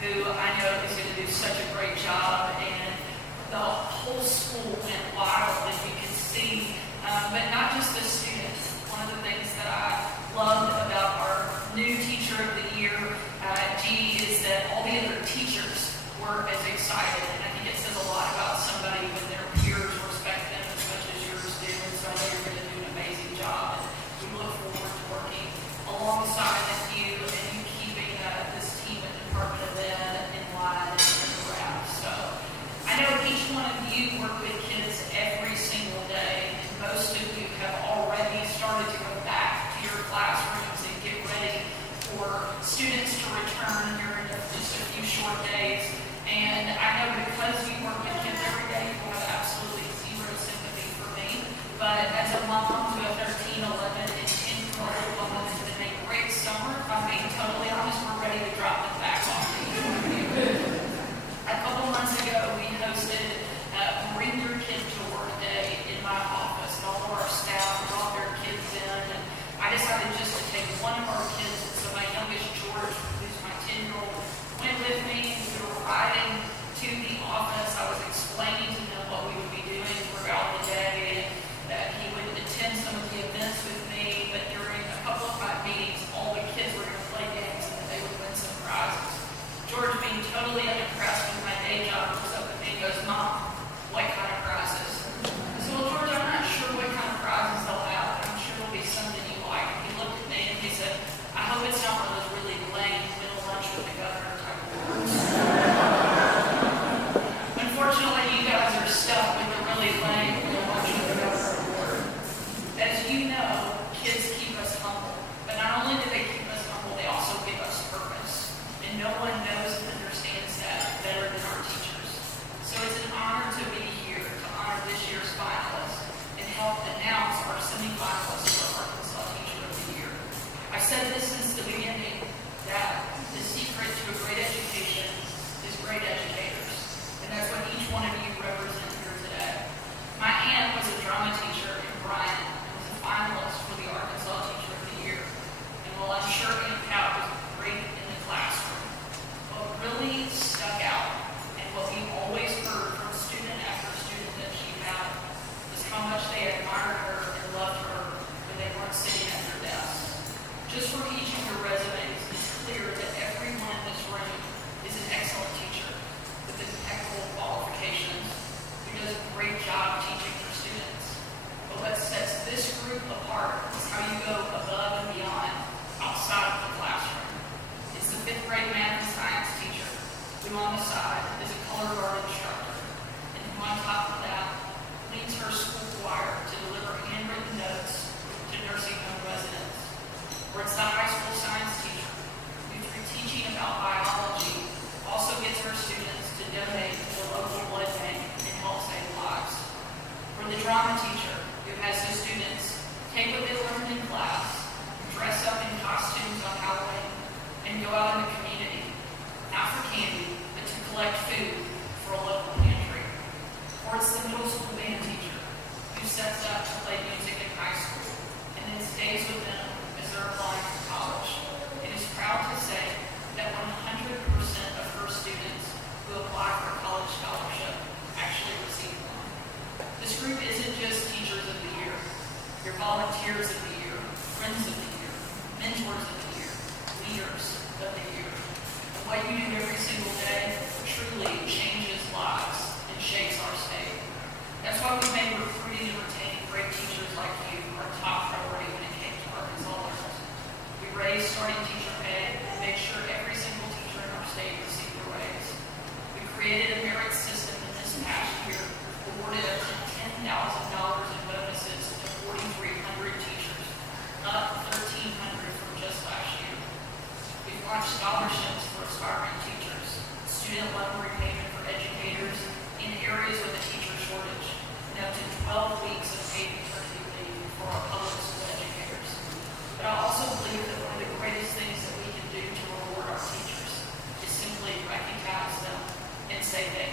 who I know is going to do such a great job, and the whole school went wild, as you can see, but not just the students. One of the things that I loved about our new Teacher of the Year, G, is that all the other teachers were as excited, and I think it says a lot about somebody when their peers respect them as much as yours do, and so I know you're going to do an amazing job, and we look forward to working alongside with you and you keeping this team at the Department of Ed in line and in the wrap. So I know each one of you work with kids every single day, and most of you have already started to go back to your classrooms and get ready for students to return here in just a few short days. And I know because you work with kids every day, you have absolutely zero sympathy for me. But as a mom to a 13, 11, and 10-year-old woman that's been a great summer, if I'm being totally honest, we're ready to drop them back off to you. A couple months ago, we hosted Bring Your Kid to Work Day in my office, and all of our staff brought their kids in. And I decided just to take one of our kids, and so my youngest, George, who's my 10-year-old, went with me, and we were riding to the office. I was explaining to him what we would be doing throughout the day, and that he would attend some of the events with me, but during a couple of my meetings, all the kids were going to play games, and that they would win some prizes. George, being totally unimpressed with my day job, looks up at me and goes, "Mom, what kind of prizes?" I said, "Well, George, I'm not sure what kind of prizes they'll have, but I'm sure it'll be something you like." And he looked at me and he said, "I hope it's not one of those really lame middle lunch with the governor type of awards." Unfortunately, you guys are stuck with the really lame middle lunch with the governor award. As you know, kids keep us humble, but not only do they keep us humble, they also give us purpose. And no one knows and understands that better than our teachers. So it's an honor to be here to honor this year's finalists and help announce our semifinalists for Arkansas Teacher of the Year. I've said this since the beginning, that the secret to a great education is great educators. And that's what each one of you represent here today. My aunt was a drama teacher in Bryan and was a finalist for the Arkansas Teacher of the Year. And while I'm sure Aunt Pat was great in the classroom, what really stuck out and what we always heard from student after student that she had was how much they admired her and loved her when they weren't sitting at their desks. Just from each of your resumes, it's clear that everyone in this room is an excellent teacher with impeccable qualifications who does a great job teaching for students. But what sets this group apart is how you go above and beyond outside of the classroom. It's the 5th grade math and science teacher who on the side is a color guard instructor, and who on top of that leads her school choir to deliver handwritten notes to nursing home residents. Or it's the high school science teacher who, through teaching about biology, also gets her students to donate to the local blood bank and help save lives. Or the drama teacher who has the students take what they learned in class, dress up in costumes on Halloween, and go out in the community, not for candy, but to collect food for a local pantry. Or it's the middle school band teacher who sets up to play music in high school and then stays with them as they're applying for college, and is proud to say that 100% of her students who apply for a college scholarship actually receive one. This group isn't just Teachers of the Year. You're volunteers of the year, friends of the year, mentors of the year, leaders of the year. And what you do every single day truly changes lives and shapes our state. That's why we made recruiting and retaining great teachers like you our top priority when it came to Arkansas Learners. We raised starting teacher pay and made sure every single teacher in our state received a raise. We created a merit system in this past year, awarded up to $10,000 in bonuses to 4,300 teachers, up 1,300 from just last year. We've launched scholarships for aspiring teachers, student loan repayment for educators in areas with a teacher shortage, and up to 12 weeks of paid maternity leave for our public school educators. But I also believe that one of the greatest things that we can do to reward our teachers is simply recognize them and say they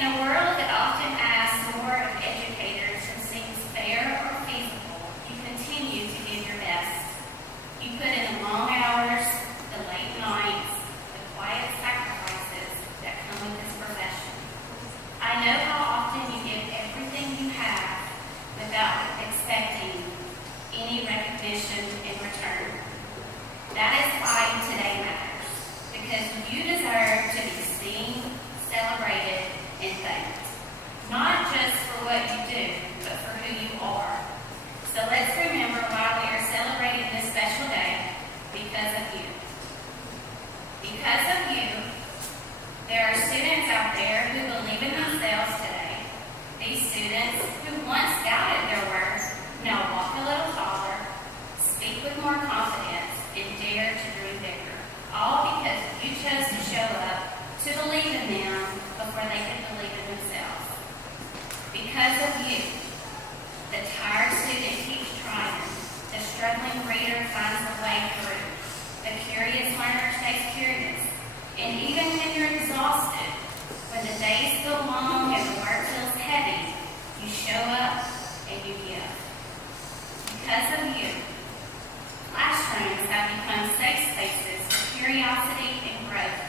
In a world that often asks more of educators than seems fair or feasible, you continue to give your best. You put in the long hours, the late nights, the quiet sacrifices that come with this profession. I know how often you give everything you have without expecting any recognition in return. That is why today matters, because you deserve to be seen, celebrated, and thanked. Not just for what you do, but for who you are. So let's remember why we are celebrating this special day, because of you. Because of you, there are students out there who believe in themselves today. These students who once doubted their worth now walk a little taller, speak with more confidence, and dare to dream bigger. All because you chose to show up to believe in them before they could believe in themselves. Because of you, the tired student keeps trying, the struggling reader finds a way through, the curious learner stays curious, and even when you're exhausted, when the days feel long and the work feels heavy, you show up and you give. Because of you, classrooms have become safe spaces for curiosity and growth.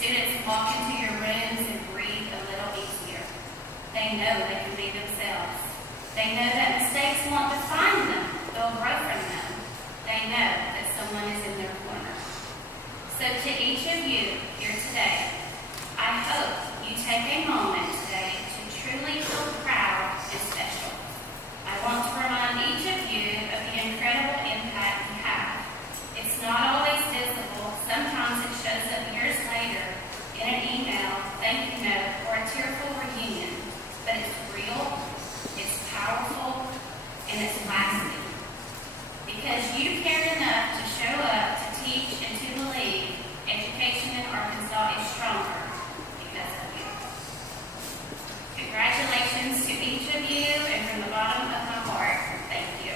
Students walk into your rooms and breathe a little easier. They know they can be themselves. They know that mistakes won't define them. They'll grow from them. They know that someone is in their corner. So to each of you here today, I hope you take a moment today to truly feel proud and special. I want to remind each of you of the incredible impact you have. It's not always visible. Sometimes it shows up years later in an email, thank you note, or a tearful reunion. But it's real, it's powerful, and it's lasting. Because you cared enough to show up, to teach, and to believe education in Arkansas is stronger because of you. Congratulations to each of you, and from the bottom of my heart, thank you.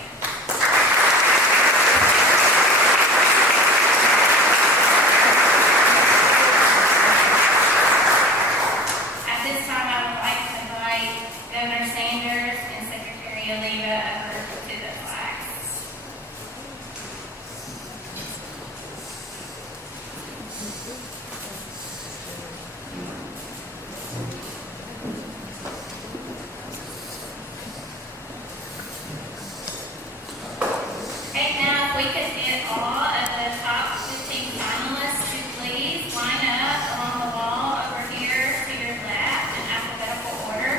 At this time, I would like to invite Governor Sanders and Secretary Oliva over to the flags. Okay, now if we could get all of the top 15 finalists to please line up along the wall over here to your left in alphabetical order.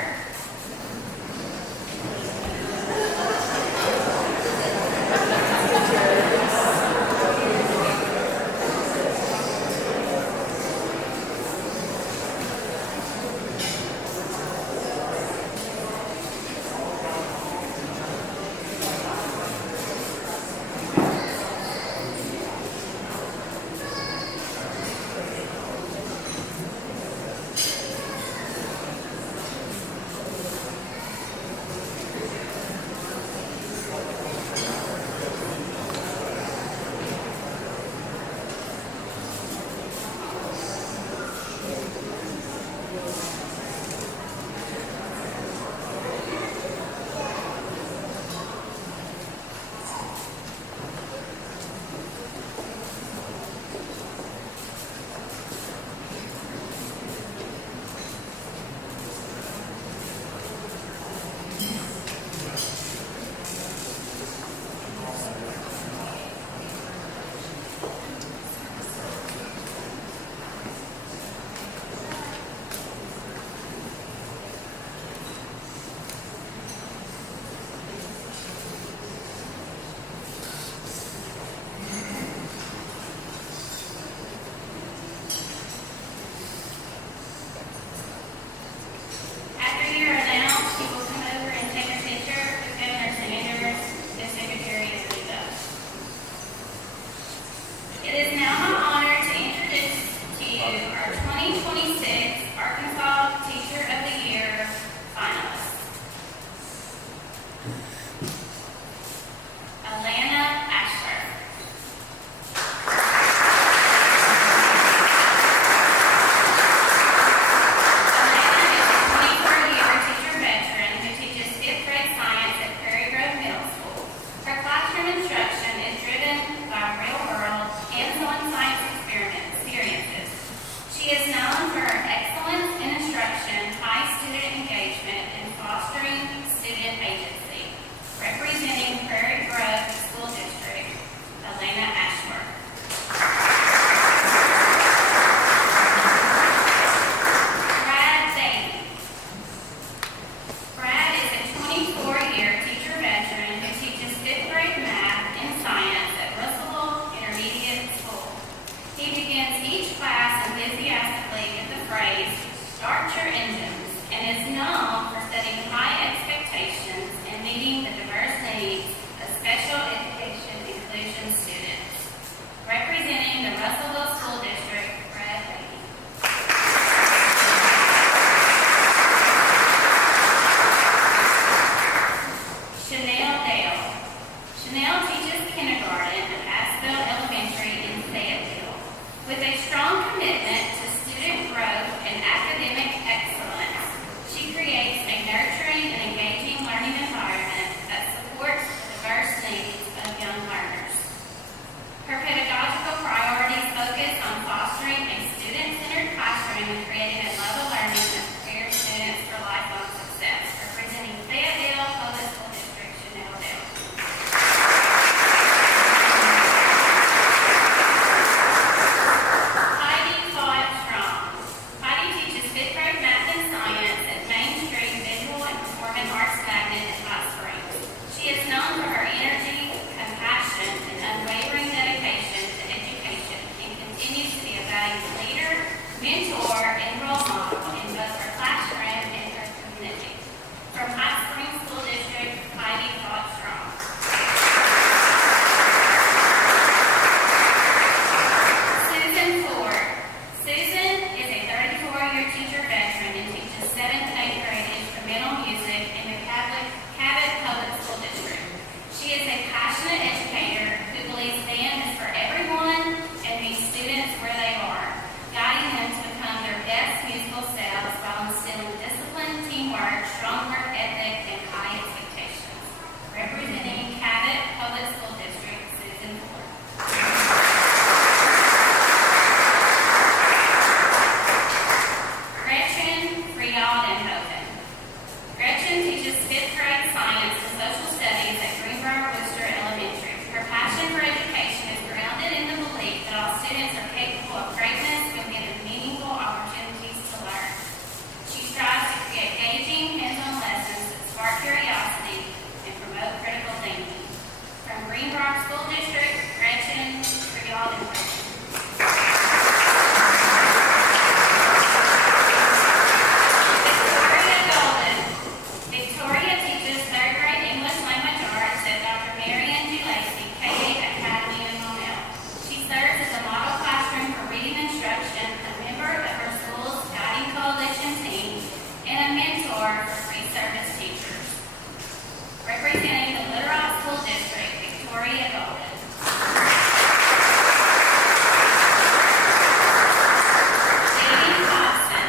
With a strong commitment to student growth and academic excellence, she creates a nurturing and engaging learning environment that supports the diverse needs of young learners. Her pedagogical priorities focus on fostering a student-centered classroom and creating a love of learning that prepares students for lifelong success. Representing Fayetteville Public School District, Chanel Dale. Heidi Fought Strong. Heidi teaches fifth grade math and science at Main Street Visual and Performing Arts Magnet in Hot Springs. She is known for her energy, compassion, and unwavering dedication to education and continues to be a valued leader, mentor, and role model in both her classroom and her community. From Hot Springs School District, Heidi Fought Strong. Susan Ford. Susan is a 34-year teacher veteran and teaches 7th and 8th grade instrumental music in the Cabot Public School District. She is a passionate educator who believes band is for everyone and meets students where they are, guiding them to become their best musical selves while instilling discipline, teamwork, strong work ethic, and high expectations. Representing Cabot Public School District, Susan Ford. Gretchen Friedald and Hogan. Gretchen teaches fifth grade science and social studies at Greenbrier Wooster Elementary. Her passion for education is grounded in the belief that all students are capable of greatness when given meaningful opportunities to learn. She strives to create engaging, hands-on lessons that spark curiosity and promote critical thinking. From Greenbrier School District, Gretchen Friedald and Hogan. Victoria Golden. Victoria teaches third grade English language arts at Dr. Marian G. Lacey, K-8 Academy in Monell. She serves as a model classroom for reading instruction, a member of her school's guiding coalition team, and a mentor for free service teachers. Representing the Little Rock School District, Victoria Golden. Danny Hobson.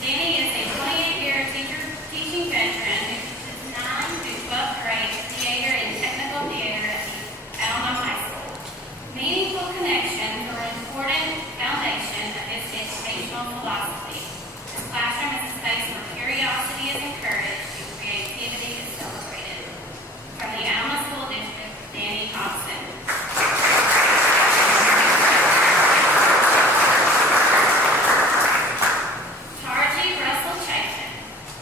Danny is a 28-year teaching veteran who teaches 9 through 12th grade theater and technical theater at Alma High School. Meaningful connections are an important foundation of his educational philosophy. His classroom is a space where curiosity is encouraged and creativity is celebrated. From the Alma School District, Danny Hobson. Tarji Russell Chapin.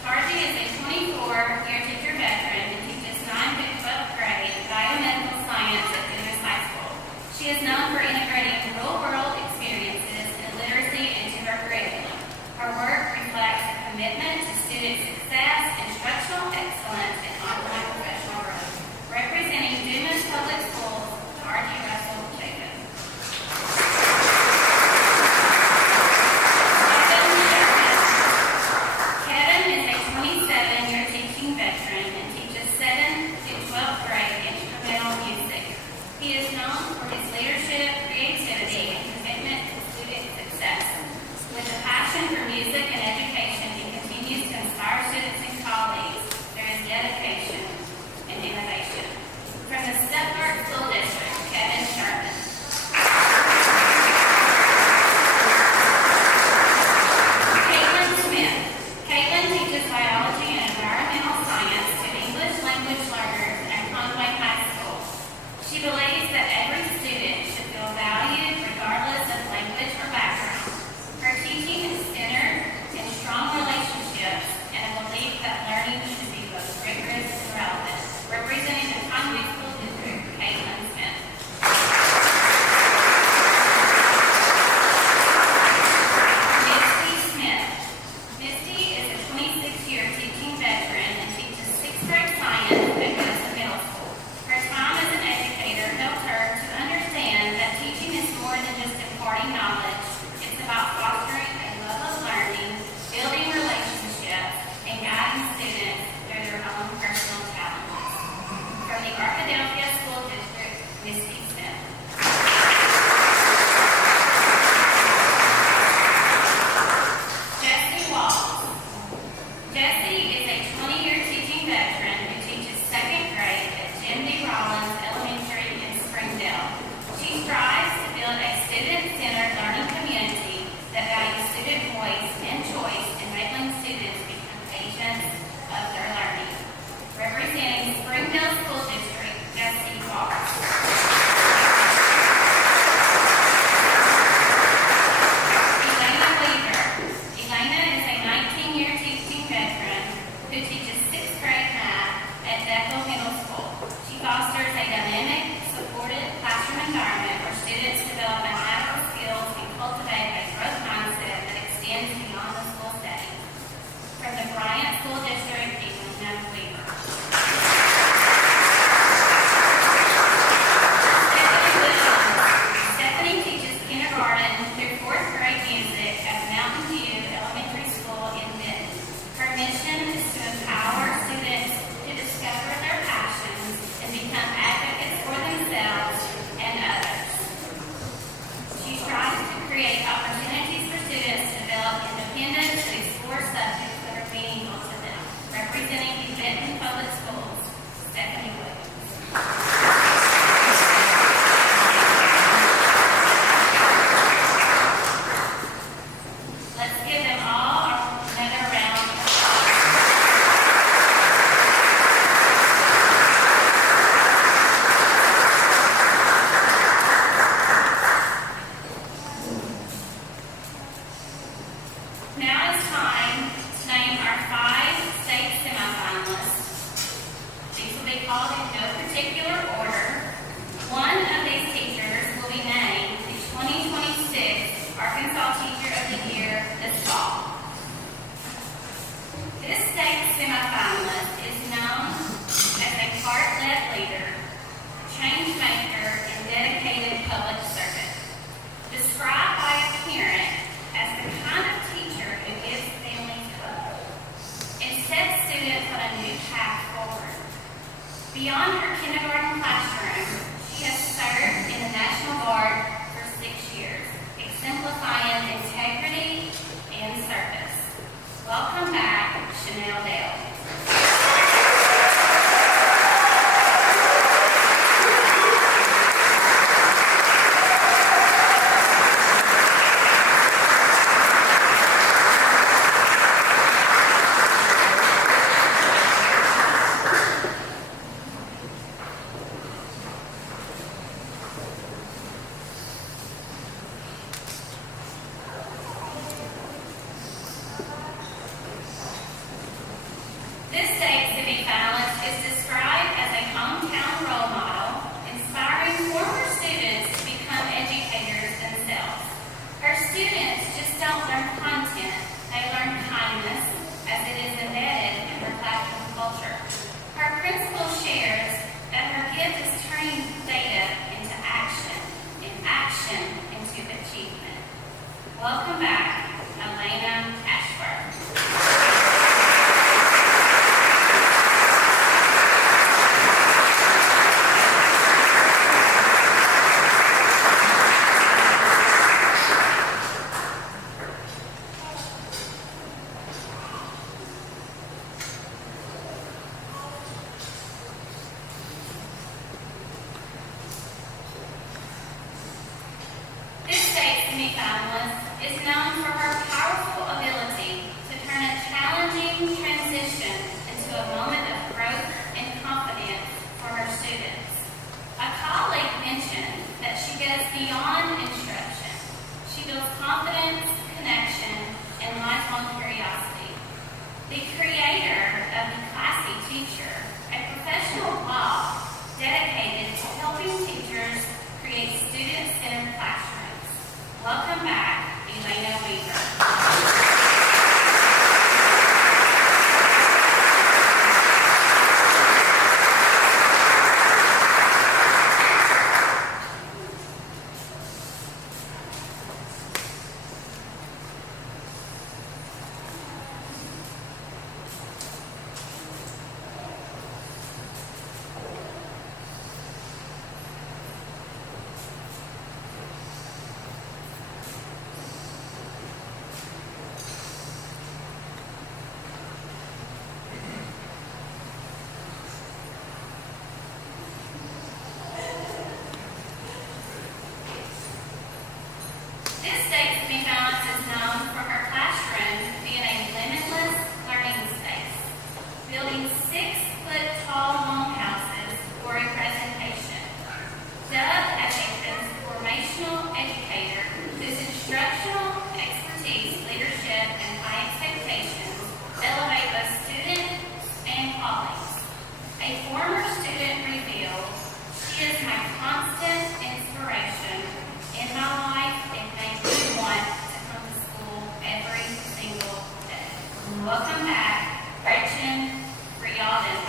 Tarji is a 24-year teacher veteran and teaches 9th through 12th grade biomedical science at Dumas High School. She is known for integrating real-world experiences and literacy into her curriculum. passion into achievement. Welcome back, Elena Ashworth. This state semifinalist is known for her powerful ability to turn a challenging transition into a moment of growth and confidence for her students. A colleague mentioned that she goes beyond instruction. She builds confidence, connection, and lifelong curiosity. The creator of The Classy Teacher, a professional blog dedicated to helping teachers create student-centered classrooms. Welcome back, Elena Weaver. This state semifinalist is known for her classroom being a limitless learning space, building 6-foot-tall longhouses for a presentation. Dubbed as a transformational educator whose instructional expertise, leadership, and high expectations elevate both students and colleagues. A former student revealed, "She is my constant inspiration in my life and makes me want to come to school every single day." Welcome back, Gretchen Friaden.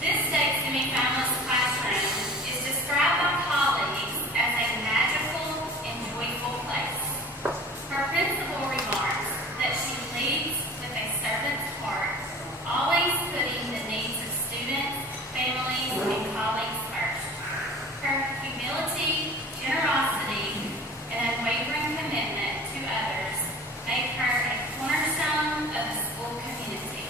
This state semifinalist classroom is described by colleagues as a magical and joyful place. Her principal remarks that she leads with a servant's heart, always putting the needs of students, families, and colleagues first. Her humility, generosity, and unwavering commitment to others make her a cornerstone of the school community.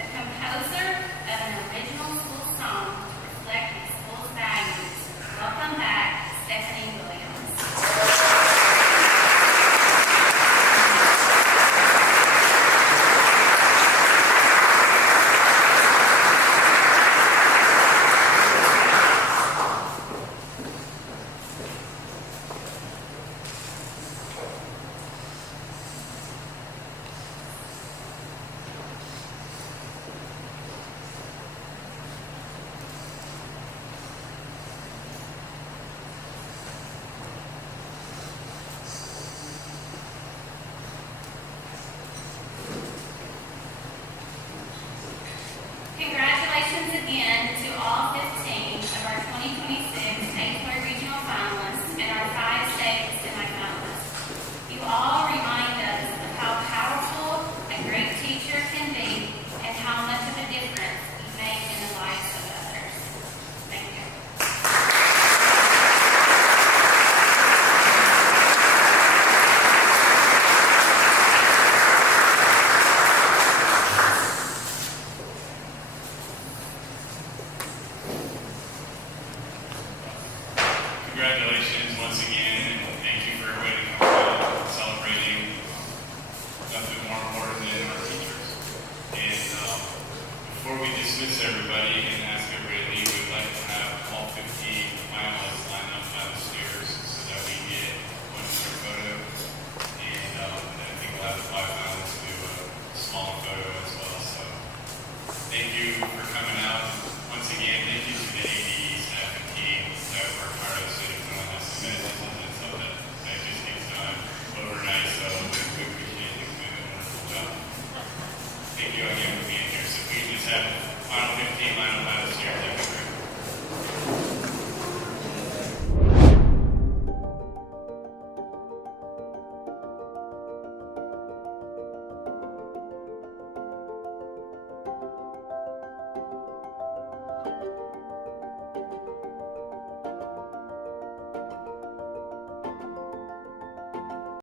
The composer of an original school song to reflect the school's values. Welcome back, Stephanie Williams. Congratulations again to all 15 of our 2026 St. Clair Regional finalists and our 5 state semifinalists. You all remind us of how powerful a great teacher can be and how much of a difference you make in the lives of others. Thank you. Congratulations once again, and thank you for everybody coming out and celebrating nothing more important than our teachers. And before we dismiss everybody and ask everybody to leave, we'd like to have all 15 finalists line up by the stairs so that we get one more photo. And I think we'll have the 5